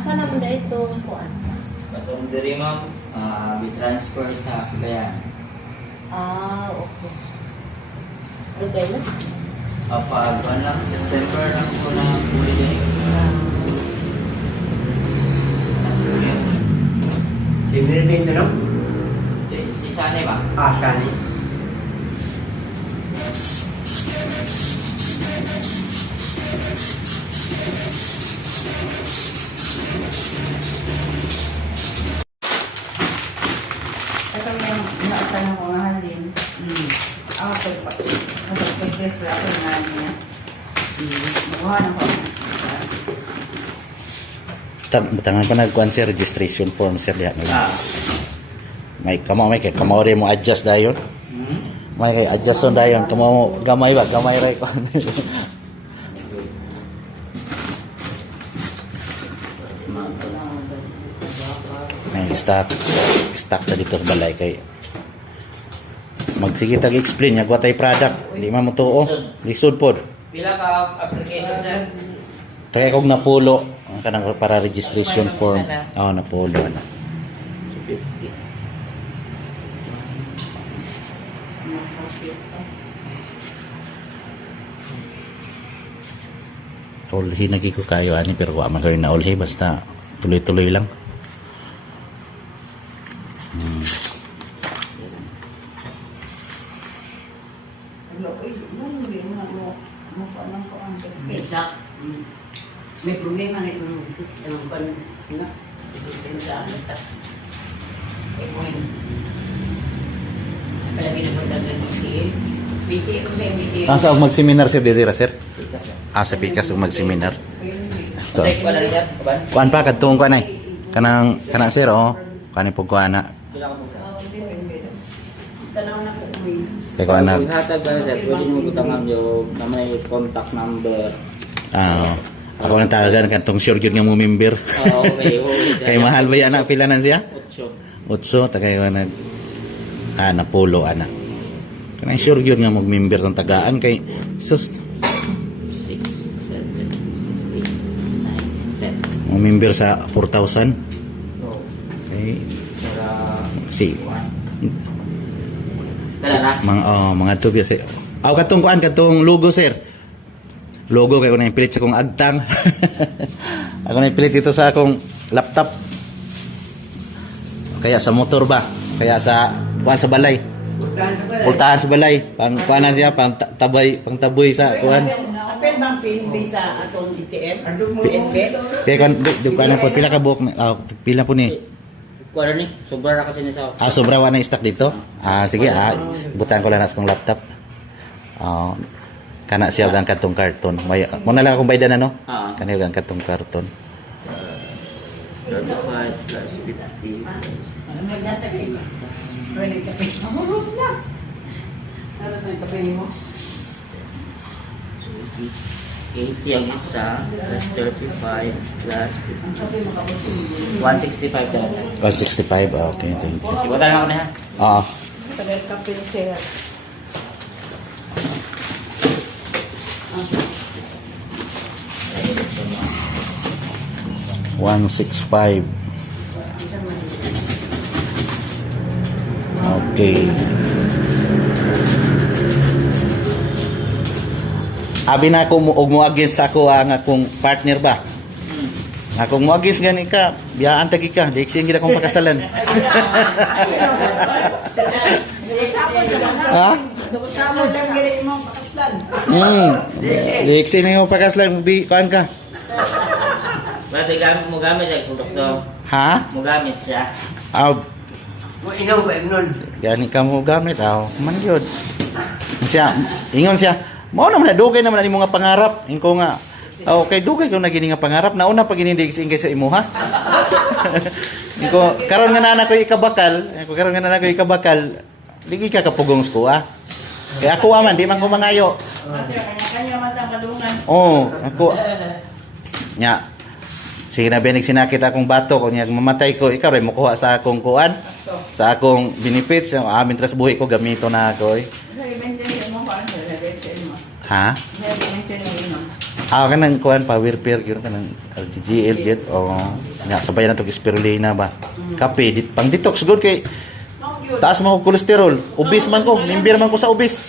Asa naman na ito kuan? Katong diri ma'am, bi-transfer sa Cagayan. Okay. Ano ba yun? Pag lang, September lang po na holiday. Siyempre din ito, no? Si Sane ba? Sani. Ito yung naatanong ko nga halin. Ako pag-pag-test na ako nga niya. Makuha ko. Tangan pa nagkuhan sir, registration form sir diha na. May kay kamo rin mo adjust dayon. May kay adjust on dayon kamo gamay ba gamay ray ko. May stock na dito sa balay kay magsige tag explain nya gwatay product di man mo tuo lisod pod. Pila ka application sir? Kaya kog napulo ang kanang para registration form. Napulo na. 250. Ulhi nagi ko kayo ani pero wa man kayo na ulhi basta tuloy-tuloy lang. May problema na yung system system sa amin. Palagi na po dagang BTA. BTA ko sa BTA. Asa og mag-seminar sir diri sir? Pikas sir. Sa Pikas og mag-seminar. Check pa na rin yan, kaban? Kuan pa kadtong kuan ay. Kanang sir kani pug kuan na. Pila ka po sir? Tanaw na po mo yun. Kay kuan na. Kung hatag ka na sir, pwede mo butangan yung na may contact number. Ako nang tawagan kantong sure gyud nga mo member. Okay. Kay mahal ba yan pila na siya? 8. 8 tagay nag napulo ana. Kanang sure gyud nga mo member tong tagaan kay sus 6, 7, 8, 9, 10. mo member sa 4,000. Okay. Para Si dala na. mga tubya sir. Katong kuan katong logo sir. Logo kay ko na pilit sa akong agtang. Ako na pilit dito sa akong laptop. Kaya sa motor ba? Kaya sa kuan sa balay. Pultahan sa balay. Pang kuan siya pang taboy sa kuan. Apel bang PNB sa atong DTM? PNB? Kaya kuan di kuan po pila ka buok pila po ni. Kuha ni, sobra na kasi ni sa... Sobra wa na stock dito. Sige butan ko lang sa akong laptop. Kana siya gang katong karton. May mo na lang akong baydan ano? Kani gang katong karton. 35 plus 50. Ano nagtatapin mo? Ano nagtatapin mo? Marunong na. Ano nagtatapin mo? 80 ang isa, plus 35, plus 50. 165 dyan. 165. Okay, thank you. Iwata lang ako na ha. Nagtatapin siya. 165. Okay. Abi na ako mo against ako ang akong partner ba? Akong mo against gani ka, biyaan tagi ka, di sing gid akong pakasalan. Ha? Sama lang gini mo pakaslan. Di sing na yung pakaslan, bi kuan ka. Bati gamit mo gamit ay produkto. Ha? Mo gamit siya. Mo inaw ba nun? Gani ka mo gamit man gyud. Siya, ingon siya. Mao naman dugay naman ani mga pangarap. Ingko nga. Okay, dugay ko na gini nga pangarap. Nauna pa gini di sa imuha. Ingko karon nga nana ko ikabakal, karon nga nana ko ikabakal. Ligi ka kapugong ko Kaya ako man di man ko mangayo. Kanya-kanya man ang kadungan. Ako. Nya. Sige na binig sinakit akong bato kung mamatay ko ikaw ray mokuha sa akong kuan sa akong benefits amin tras buhi ko gamito na ako Sa i-maintain mo kung ano sa mo. Ha? I-maintain mo. kanang kuan power pair gyud kanang LGGL gyud o nga sabay na to spirulina ba. Kape pang detox good kay taas man ko kolesterol. Obese man ko, member man ko sa obese.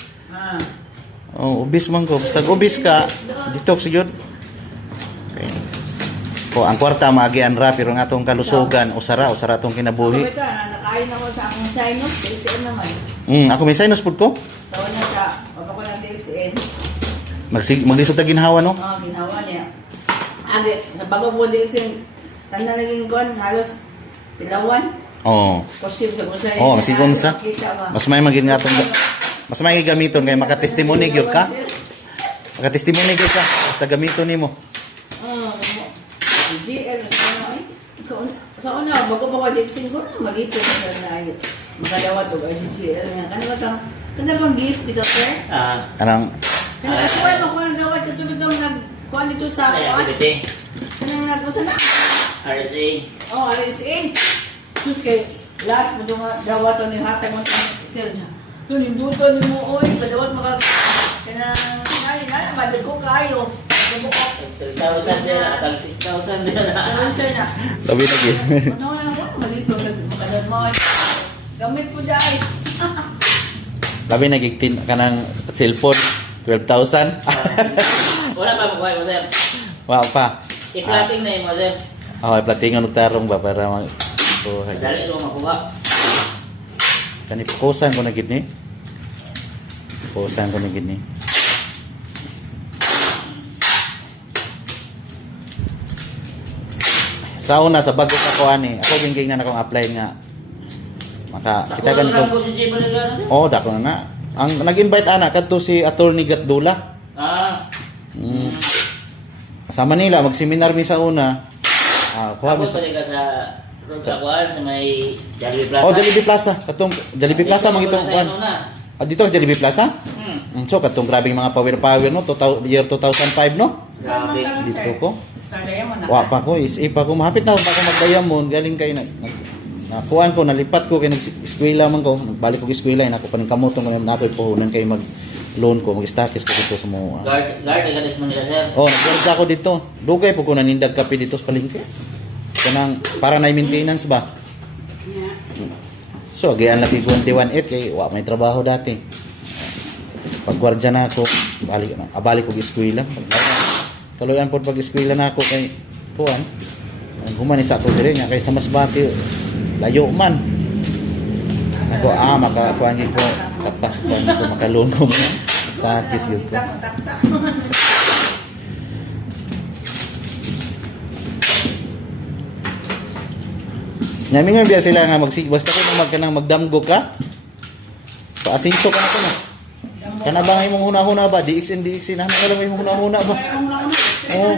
Oh, obese man ko. Basta obese ka, detox gyud. Okay. Ko ang kwarta maagian ra pero ang atong kalusugan usara atong kinabuhi. Ito, nakain ako sa akong sinus, DXN naman. Ako may sinus pud ko. So, sa, papa ko ng DXN. Maglisod ta ginhawa no. Ginawa niya. Abi, sa bago po DXN, tanda naging kon, halos tilawan. Oh. Posible sa kusay. Oh, masigon sa. Mas may magin nga atong mas may gamiton kay makatestimony gyud ka. Makatestimony gyud ka sa gamiton nimo. GL sa una bago pa ko DXN ko na mag-ipon na ayo. Makadawat og ICCL nga kanang bang gift dito sir? Kanang Kanang mo ko ang dawat ka tubig daw kuan dito sa kuan. Kanang nagkusa na. RSA. Oh, RSA. Sus kay last mo dawat ni hatag mo sir ja. Yun induto ni mo oy padawat maka kanang na madag ko kayo. 3,000 din, atang 6,000 din. Ano sir na? labi na gyud. Ano lang ako malito makadad mo. Gamit po dai. Labi na gigtin kanang cellphone 12,000. Wala pa makuha mo, sir. Wa pa. I-plating na yun mo, sir. Ay platingan og tarong ba para mag Dali mo makuha. Kani pukusan ko na gid ni. Pukusan ko na gid ni. Sa una sa bago ka ko ani, ako gingking na akong apply nga maka kita gani ko. Si Jay Balagana, sir? Oh, dako na. Ang nag-invite ana kadto si Attorney Gatdula. Sa Manila mag-seminar mi sa una. Kuha mi Ako sa talaga sa Rutakuan, sa may Jollibee Plaza. Oh, Jollibee Plaza. Katong Jollibee Plaza mang itong kuan. Dito sa Jollibee Plaza? So katong grabing mga power no, year 2005 no? Grabe. Dito ko. Saraya mo na. Wa pa ko, pa ko mahapit na pa ko magdayamon, galing kay nakuan ko, nalipat ko kay nag-eskwela man ko, nagbalik ko eskwela na ako paning kamutong ko na ako puhunan kay mag loan ko, mag-status ko dito sa mga Guard agalis mo nila, sir. Oh, nag-guard ako dito. Dugay po ko nanindag kape dito sa palengke. Kanang para na maintenance ba? So, gayan laki ko 21.8 kay wa may trabaho dati. Pagwardya na ako, balik ko eskwela. Kaluyan po pag-eskwela na ako kay kuan. Humanis ako dire nga kay sa Masbate layo man. Ako makakuan ko tapos ko makalun ko status yun ko. Nyami nga biya sila nga basta ko magkanang magdamgo ka. Paasinso ka na ko na. Kana ba imong huna-huna ba? DXN na lang imong huna-huna ba? Oh.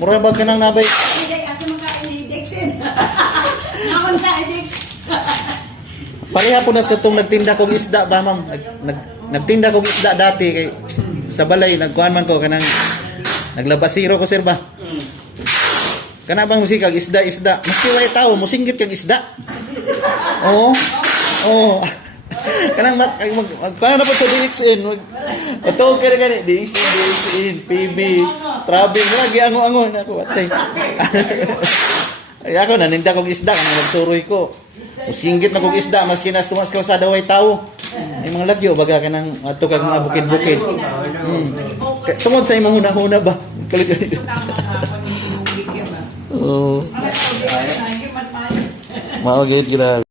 Mura ba kanang nabay? Asa man ka ni Dexin? Nakon ka Dex. Pareha po nas katong nagtinda kog isda ba ma'am? Nagtinda kog isda dati kay sa balay nagkuan man ko kanang naglabasiro ko sir ba? Kana bang musika kag isda maski way tao mosinggit kag isda. Oo. Oh. Kanang kana na po sa DXN ito kaya gani DXN PB travel lagi ango-ango na ako atay. Ay ako naninda kog isda kanang nagsuroy ko. Singgit na kog isda maski nas tumas ka sa daway tao. Ay mga lagyo baga kanang ato kag mga bukid-bukid. Tungod sa imong huna-huna ba? Kalit. Oh. Mao gid gila.